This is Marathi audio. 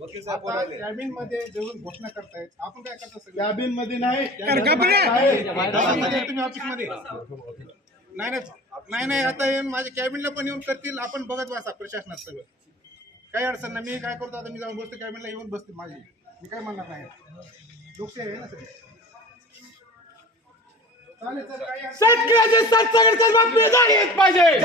कॅबिनमध्ये जेवून घोषणा करतायत आपण काय करता कॅबिनमध्ये नाही. तुम्ही ऑफिसमध्ये नाही नाही नाही आता येऊन माझ्या कॅबिनला पण येऊन करतील आपण बघत बसा प्रशासनात सगळं. काही अडचण नाही मी काय करतो आता मी जाऊन बसतो कॅबिनला येऊन बसते माझी. मी काय म्हणणार नाही. लोकशाही आहे ना सगळी? शेतकऱ्याची झालीच पाहिजे.